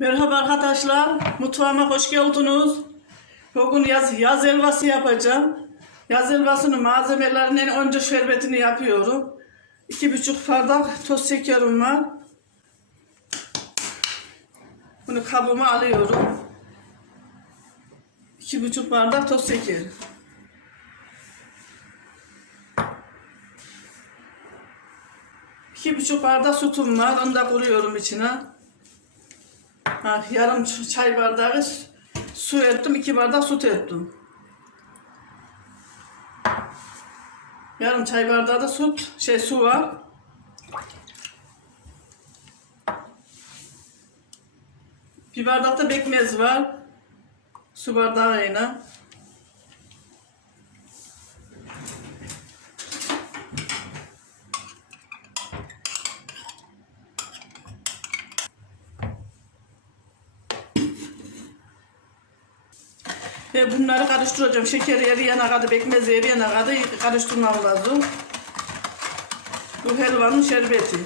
Merhaba arkadaşlar, mutfağıma hoş geldiniz. Bugün yaz, yaz helvası yapacağım. Yaz helvasının malzemelerinden önce şerbetini yapıyorum. İki buçuk bardak toz şekerim var. Bunu kabıma alıyorum. İki buçuk bardak toz şeker. İki buçuk bardak sütüm var. Onu da koyuyorum içine. Ha, yarım çay bardağı su ettim, iki bardak süt ettim. Yarım çay bardağı da süt, şey su var. Bir bardak da bekmez var. Su bardağıyla. Ve bunları karıştıracağım. Şekeri eriyene kadar, bekmezi eriyene kadar karıştırmam lazım. Bu helvanın şerbeti.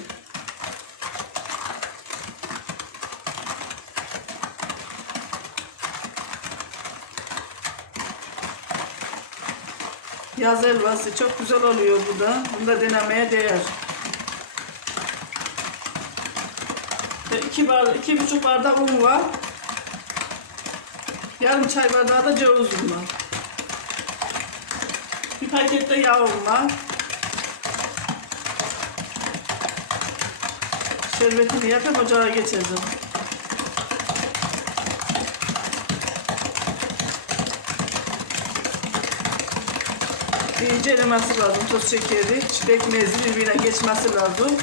Yaz helvası çok güzel oluyor bu da. Bunu da denemeye değer. Ve iki, bar, iki buçuk bardak un var. Yarım çay bardağı da cevizim var. Bir paket de yağım var. Şerbetini yapıp ocağa geçeceğim. İyice erimesi lazım toz şekeri, bekmezi birbirine geçmesi lazım.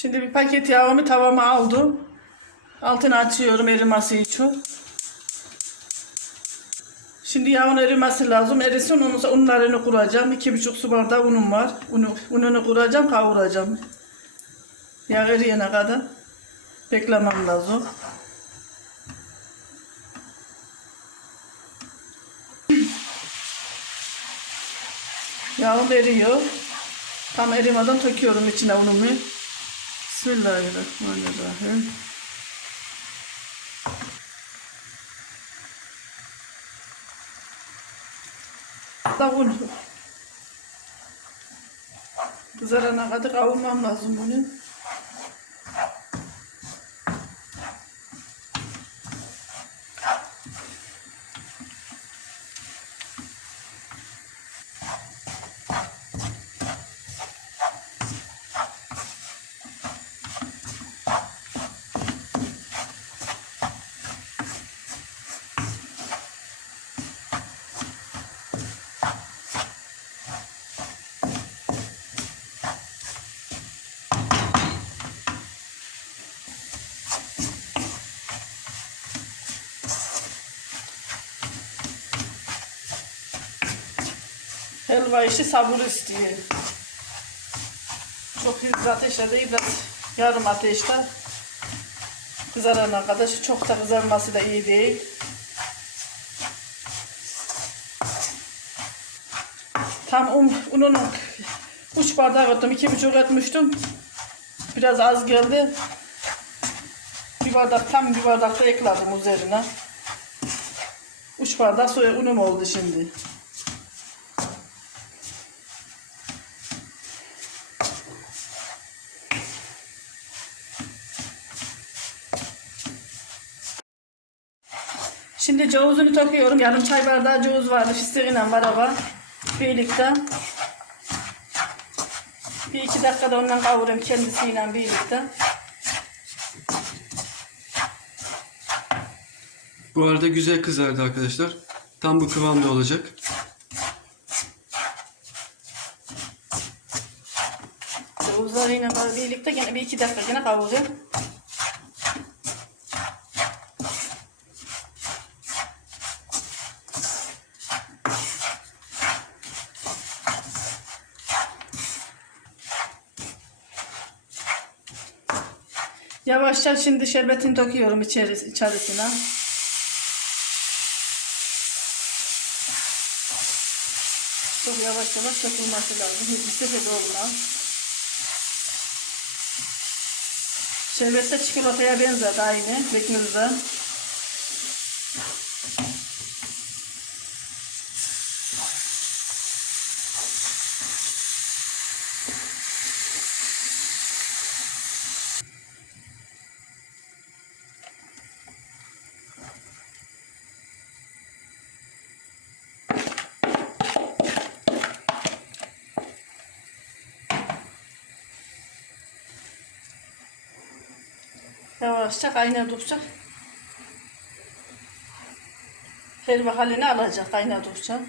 Şimdi bir paket yağımı tavama aldım. Altını açıyorum erimesi için. Şimdi yağın erimesi lazım. Erisin sonra unlarını kuracağım. İki buçuk su bardağı unum var. Unu, ununu kuracağım, kavuracağım. Yağ eriyene kadar beklemem lazım. Yağım eriyor. Tam erimeden töküyorum içine unumu. Bismillahirrahmanirrahim. Davul. Kızarana kadar kavurmam lazım bunu. Helva işi sabır istiyor. Çok hızlı ateşte değil biraz yarım ateşte kızarana kadar çok da kızarması da iyi değil. Tam un, ununu üç bardak attım, iki buçuk etmiştim. Biraz az geldi. Bir bardak tam bir bardak da ekledim üzerine. Üç bardak soya unum oldu şimdi. Şimdi cevizini takıyorum. Yarım çay bardağı ceviz vardı. Fıstıkıyla beraber. Birlikte. Bir iki dakikada ondan kavuruyorum kendisiyle birlikte. Bu arada güzel kızardı arkadaşlar. Tam bu kıvamda olacak. Cevizleriyle beraber birlikte yine bir iki dakika yine kavuruyorum. Yavaşça şimdi şerbetini döküyorum içeri, içerisine. Çok yavaş yavaş yapılması lazım. Bir seferde olmaz. Şerbette çikolataya benzer aynı pekmezden. Yavaşça kaynadıkça helva halini alacak kaynadıkça.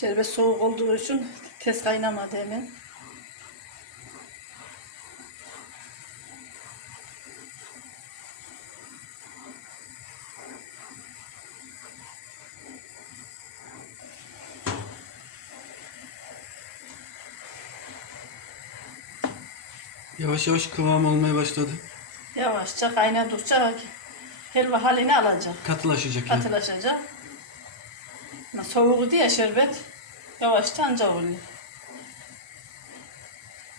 Şerbet soğuk olduğu için tez kaynamadı hemen. Yavaş yavaş kıvam olmaya başladı. Yavaşça kaynadıkça helva halini alacak. Katılaşacak yani. Katılaşacak. Ama Soğuk diye şerbet yavaşça anca oluyor.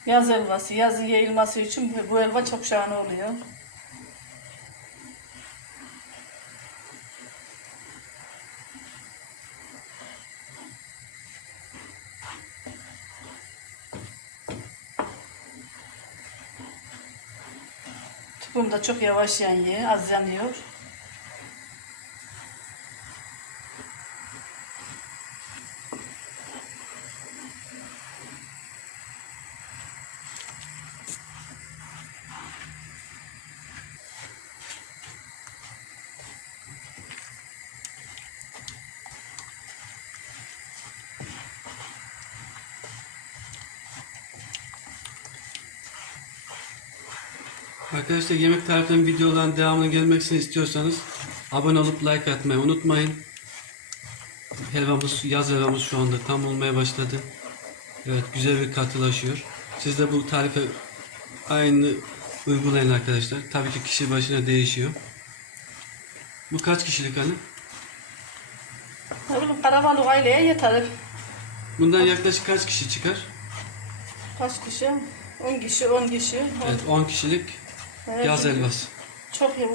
Yaz helvası, yazın yayılması için bu, bu helva çok şahane oluyor. Tüpüm de çok yavaş yanıyor, az yanıyor. Arkadaşlar yemek tariflerinin videoların devamını gelmesini istiyorsanız abone olup like atmayı unutmayın. Helvamız, yaz helvamız şu anda tam olmaya başladı. Evet güzel bir katılaşıyor. Siz de bu tarife aynı uygulayın arkadaşlar. Tabii ki kişi başına değişiyor. Bu kaç kişilik hani? Ne bileyim karabalık aileye yeter. Bundan yaklaşık kaç kişi çıkar? Kaç kişi? 10 kişi, 10 kişi. On- Evet 10 kişilik Evet, yaz helvası. Çok iyi.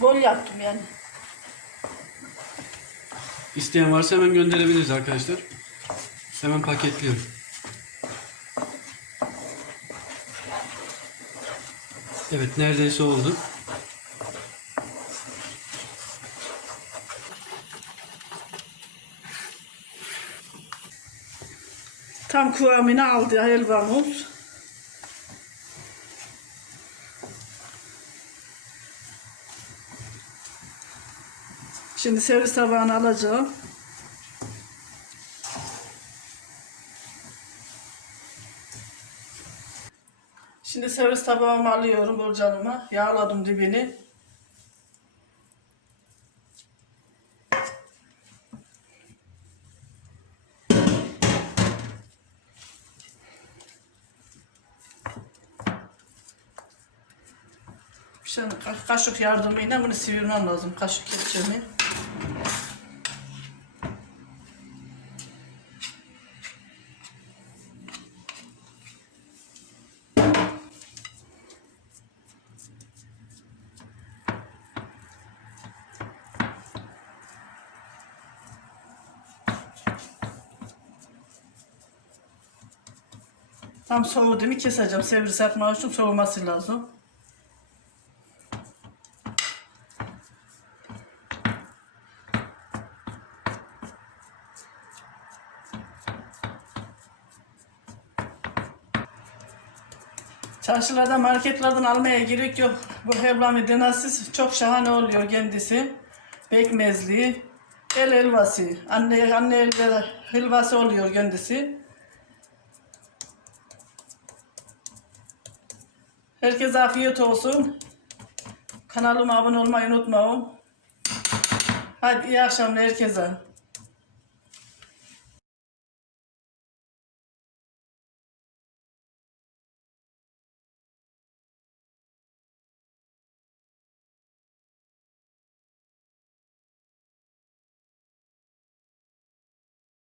Bol yaptım yani. İsteyen varsa hemen gönderebiliriz arkadaşlar. Hemen paketliyorum. Evet neredeyse oldu. Tam kıvamını aldı helvamız. Şimdi servis tabağına alacağım. Şimdi servis tabağıma alıyorum borcanıma. Yağladım dibini. Şimdi ka- kaşık yardımıyla bunu sivirmem lazım. Kaşık kepçemi. Tam soğudu mu keseceğim. Servis yapmak için soğuması lazım. Çarşılardan, marketlerden almaya gerek yok. Bu helvamı denasiz çok şahane oluyor kendisi. Pekmezli, el helvası, anne anne el helvası oluyor kendisi. Herkese afiyet olsun. Kanalıma abone olmayı unutma. Hadi iyi akşamlar herkese.